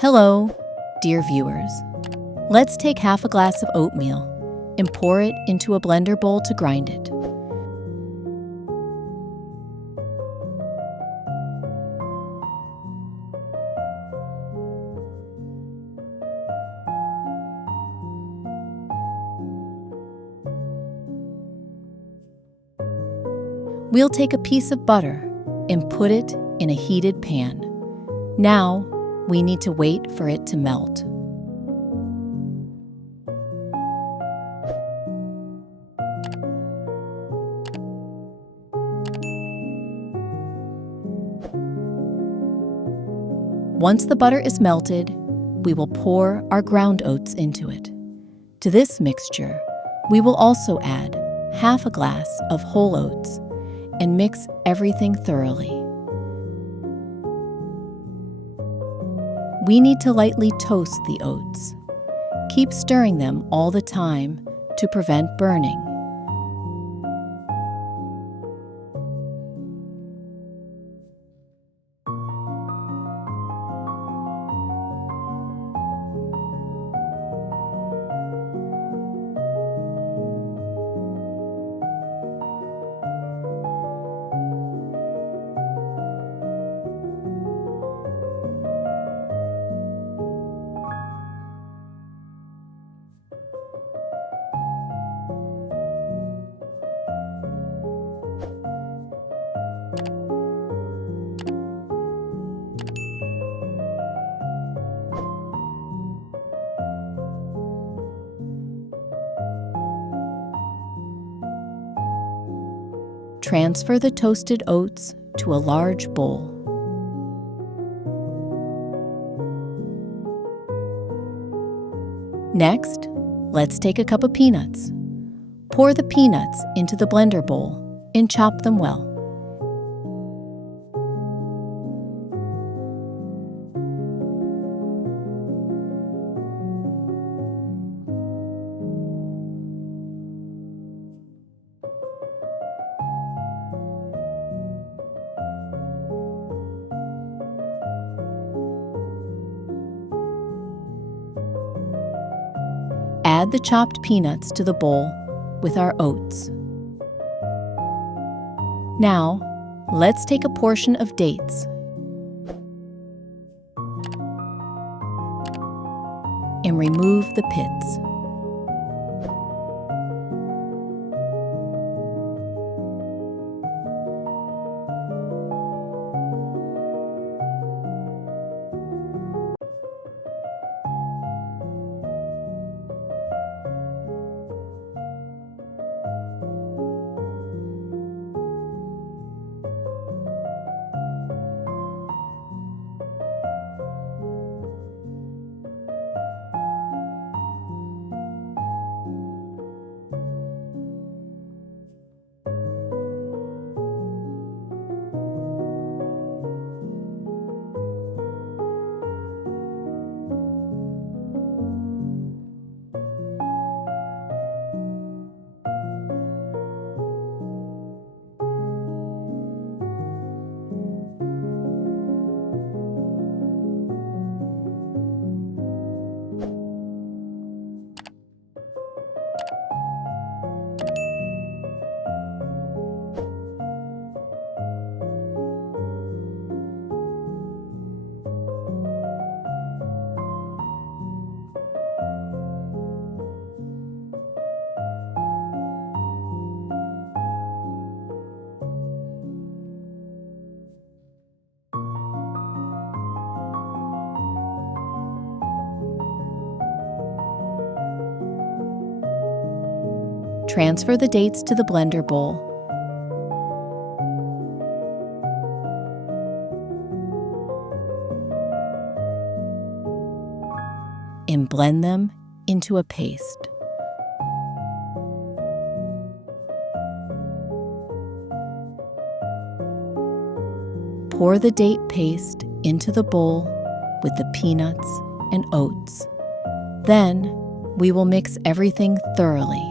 Hello, dear viewers. Let's take half a glass of oatmeal and pour it into a blender bowl to grind it. We'll take a piece of butter and put it in a heated pan. Now, we need to wait for it to melt. Once the butter is melted, we will pour our ground oats into it. To this mixture, we will also add half a glass of whole oats and mix everything thoroughly. We need to lightly toast the oats. Keep stirring them all the time to prevent burning. Transfer the toasted oats to a large bowl. Next, let's take a cup of peanuts. Pour the peanuts into the blender bowl and chop them well. Add the chopped peanuts to the bowl with our oats. Now, let's take a portion of dates and remove the pits. Transfer the dates to the blender bowl. And blend them into a paste. Pour the date paste into the bowl with the peanuts and oats. Then, we will mix everything thoroughly.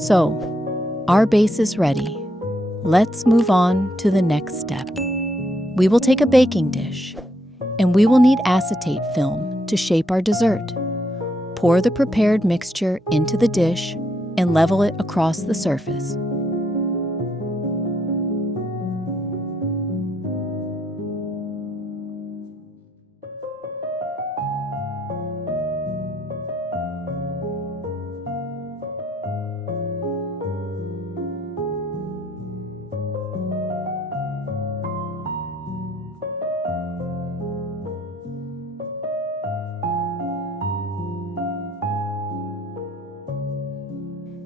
So, our base is ready. Let's move on to the next step. We will take a baking dish, and we will need acetate film to shape our dessert. Pour the prepared mixture into the dish and level it across the surface.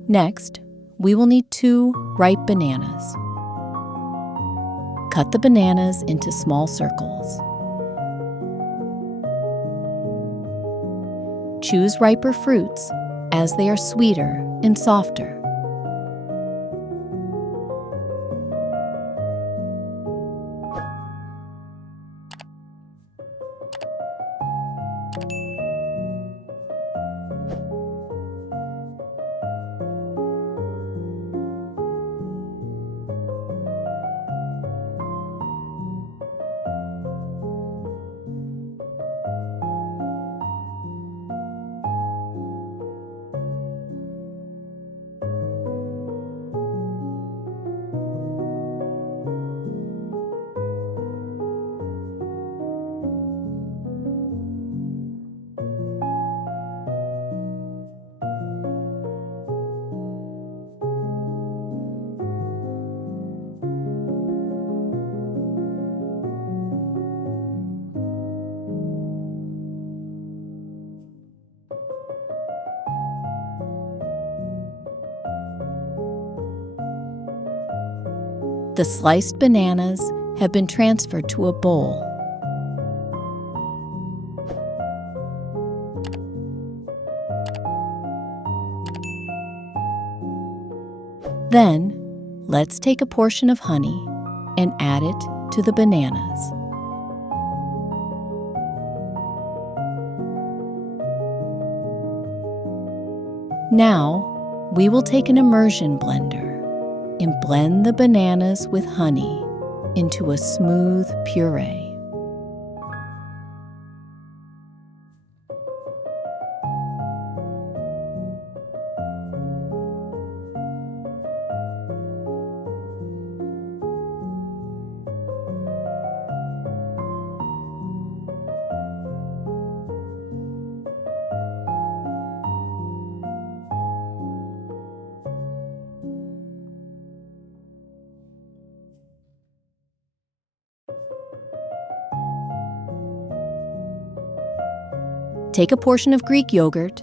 Next, we will need 2 ripe bananas. Cut the bananas into small circles. Choose riper fruits as they are sweeter and softer. The sliced bananas have been transferred to a bowl. Then, let's take a portion of honey and add it to the bananas. Now, we will take an immersion blender and blend the bananas with honey into a smooth puree. Take a portion of Greek yogurt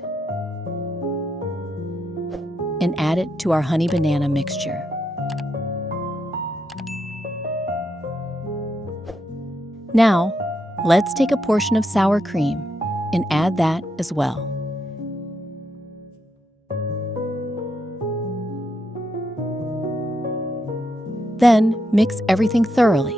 and add it to our honey banana mixture. Now, let's take a portion of sour cream and add that as well. Then mix everything thoroughly.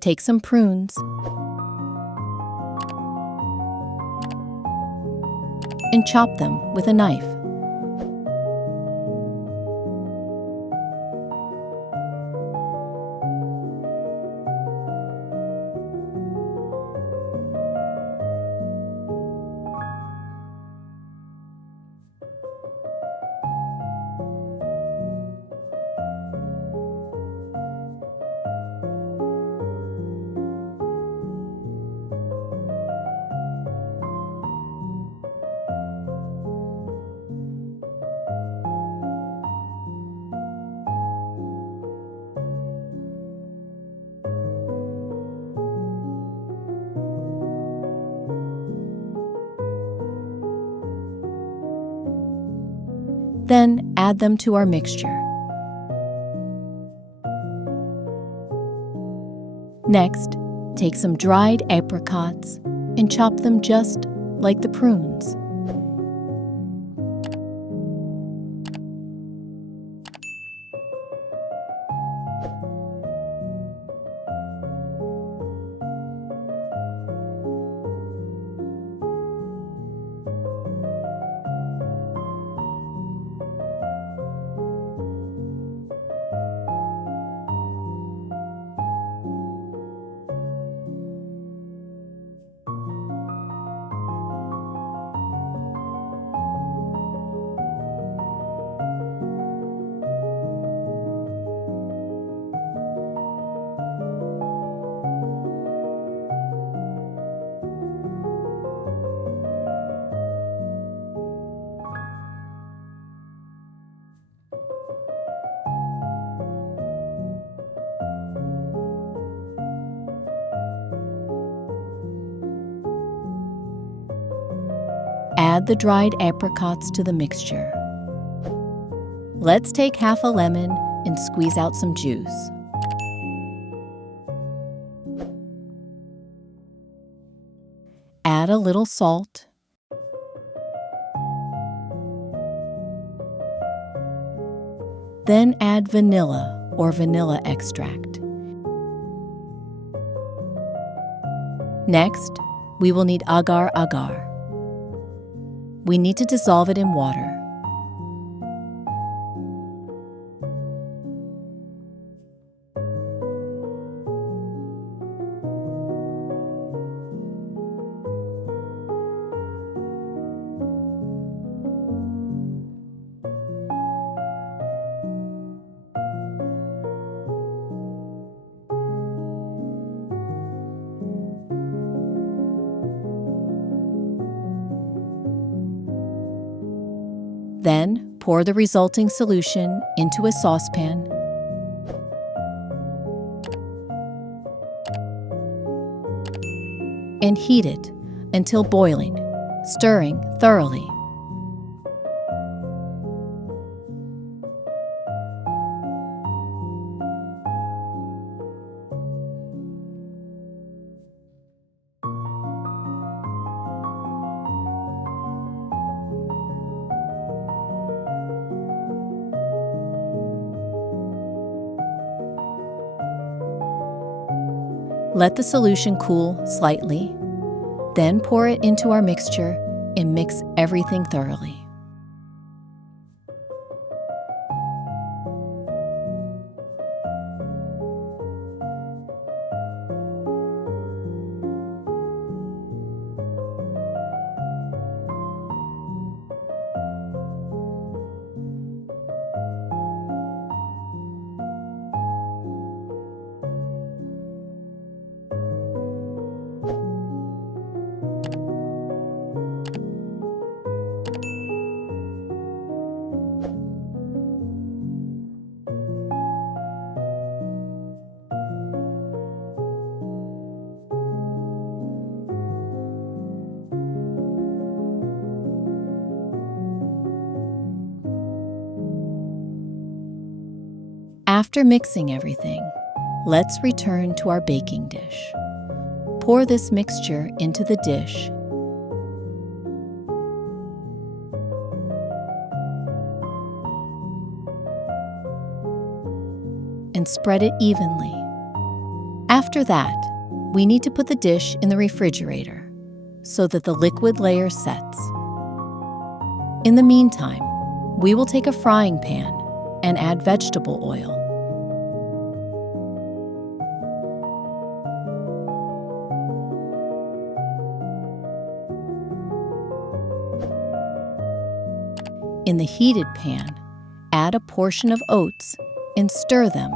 Take some prunes and chop them with a knife. Then add them to our mixture. Next, take some dried apricots and chop them just like the prunes. Add the dried apricots to the mixture. Let's take half a lemon and squeeze out some juice. Add a little salt. Then add vanilla or vanilla extract. Next, we will need agar-agar. We need to dissolve it in water. Then pour the resulting solution into a saucepan. And heat it until boiling, stirring thoroughly. Let the solution cool slightly, then pour it into our mixture and mix everything thoroughly. After mixing everything, let's return to our baking dish. Pour this mixture into the dish. And spread it evenly. After that, we need to put the dish in the refrigerator so that the liquid layer sets. In the meantime, we will take a frying pan and add vegetable oil. In the heated pan, add a portion of oats and stir them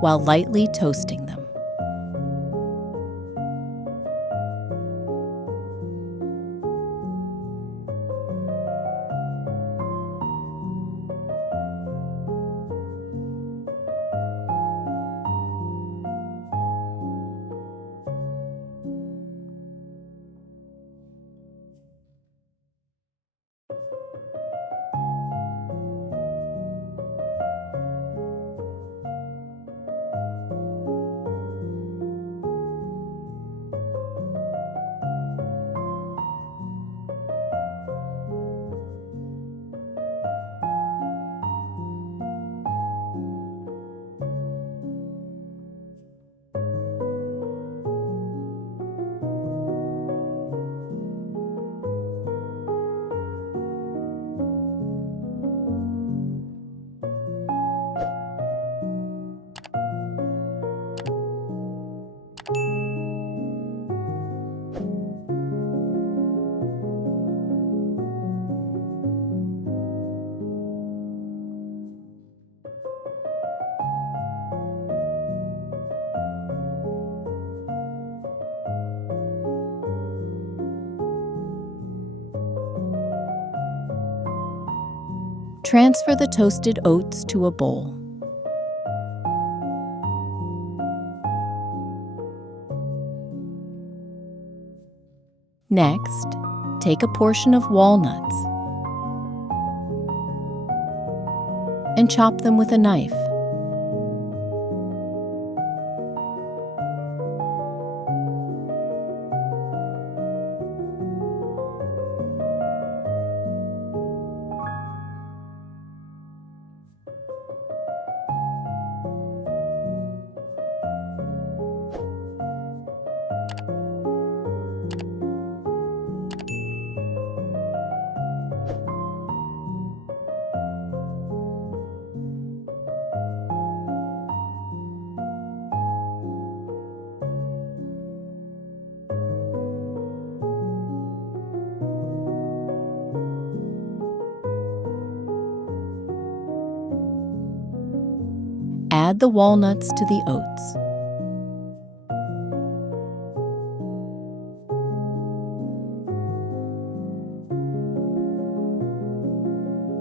while lightly toasting them. Transfer the toasted oats to a bowl. Next, take a portion of walnuts and chop them with a knife. Add the walnuts to the oats.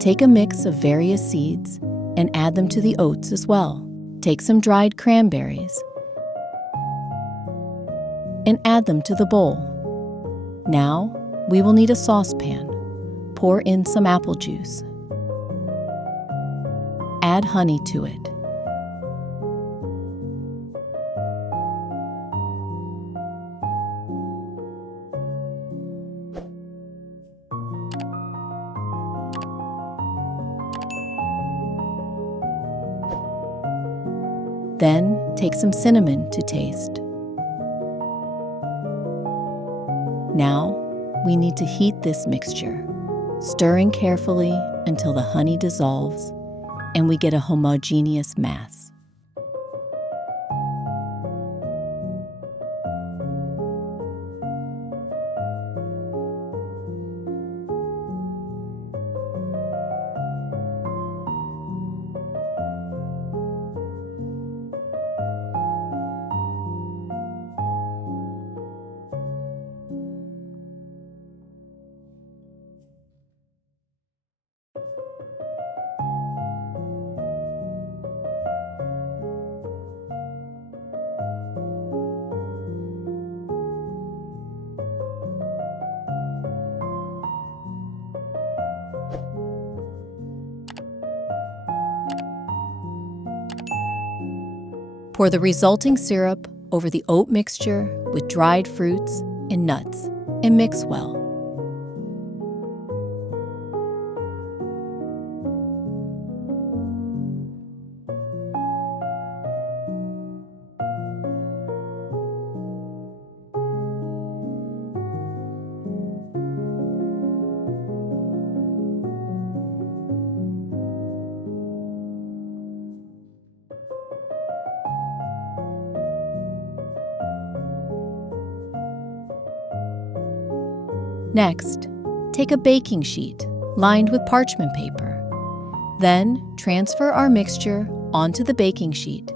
Take a mix of various seeds and add them to the oats as well. Take some dried cranberries and add them to the bowl. Now, we will need a saucepan. Pour in some apple juice. Add honey to it. Then, take some cinnamon to taste. Now, we need to heat this mixture, stirring carefully until the honey dissolves and we get a homogeneous mass. Pour the resulting syrup over the oat mixture with dried fruits and nuts and mix well. Next, take a baking sheet lined with parchment paper. Then, transfer our mixture onto the baking sheet.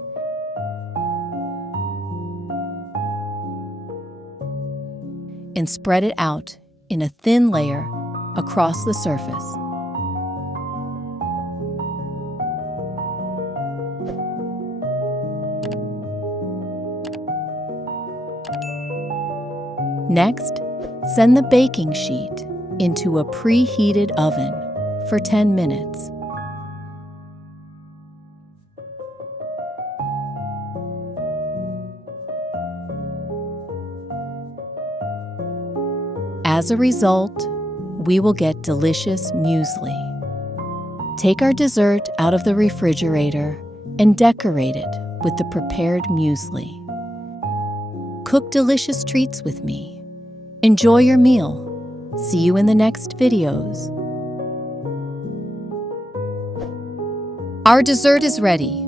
And spread it out in a thin layer across the surface. Next, send the baking sheet into a preheated oven for 10 minutes. As a result, we will get delicious muesli. Take our dessert out of the refrigerator and decorate it with the prepared muesli. Cook delicious treats with me. Enjoy your meal. See you in the next videos. Our dessert is ready.